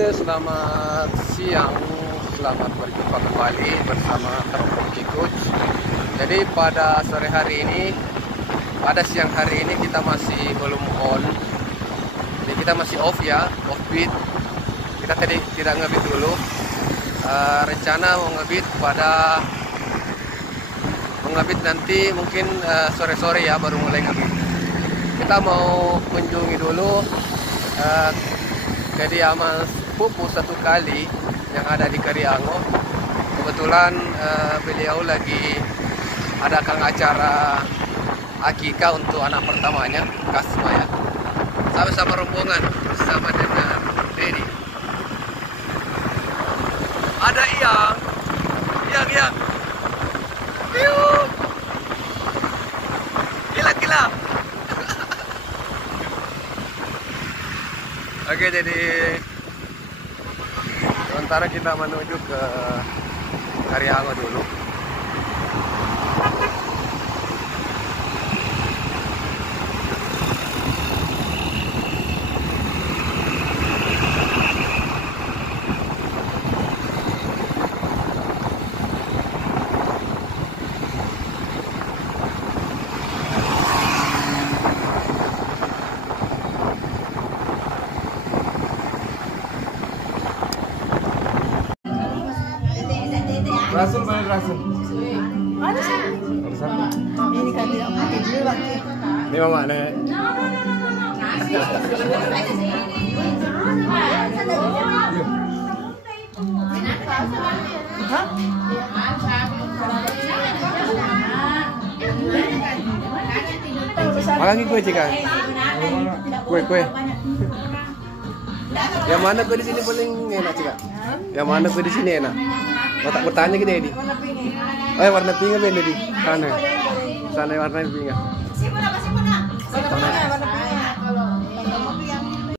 Oke, selamat siang, selamat berjumpa kembali bersama Teropong Coach. Jadi pada sore hari ini, pada siang hari ini kita masih belum on. Jadi kita masih off ya, off beat. Kita tadi tidak ngebit dulu. Rencana mau ngebit nanti mungkin sore-sore ya, baru mulai ngebit. Kita mau kunjungi dulu kediaman sepupu satu kali yang ada di Kariango. Kebetulan beliau lagi adakan acara akikah untuk anak pertamanya, Kasma ya. Sama-sama rombongan bersama dengan Dedi. Ada Iyang. Yuk. Gila. Oke, jadi sementara kita menuju ke Kariango dulu. Rasul main Rasul. Mana sih? Ini kan tidak pakai jilbab. Ini mama nih. Makangi kue cika. Kue. Yang mana kue di sini paling enak cika? Yang mana kue di sini enak? Tak bertanya gitu Edi. Oh, warna pink apa Edi? Sana warna pink. Warna pink.